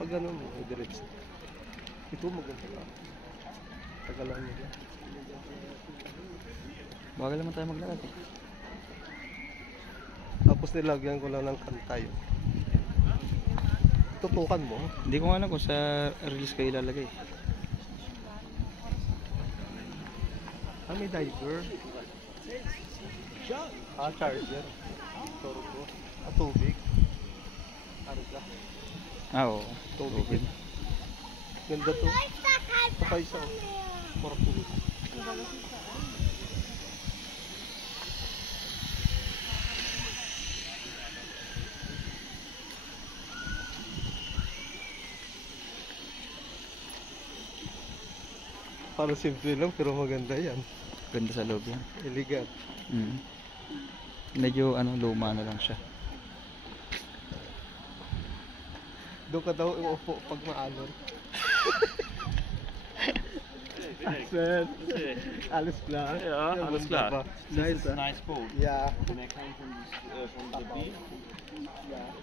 Pag ano mo, diretso. Ito maganda ka. Tagalan nila. Bagal naman tayo maglakad eh. Tapos nilagyan ko lang ng kantay. Tutukan mo. Hindi ko nga alam kung sa reels kayo ilalagay. Ah, may diaper. Ah, charger. Turbo. Ah, tubig. Arga. Ah, oo. Tubig. Ganda to. Saka isa. Porto. Para simple lang pero maganda yan. Ganda sa loob yan. Elegant. Medyo ano, luma na lang siya. Doon ka daw uupo pag maalon. Asen. Alles klar. Ja, alles klar. Nice, This is a nice boat. Yeah. When I came from the beach. Yeah.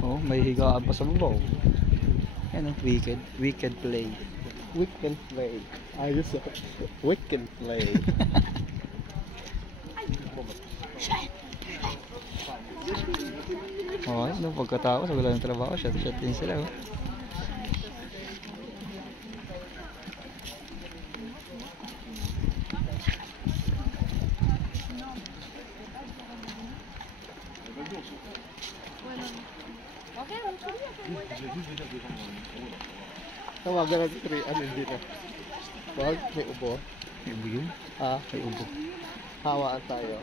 Oh, may higaan pa sa babaw. Ayan o, weekend play. We can play. Ayos ah. We can play. Okay, no, pagkatapos wala ng trabaho, shot din sila oh. Tawagan natin 3, ano hindi na. Wag, may ubo. May ubo yun? Ah, May ubo. hawaan tayo.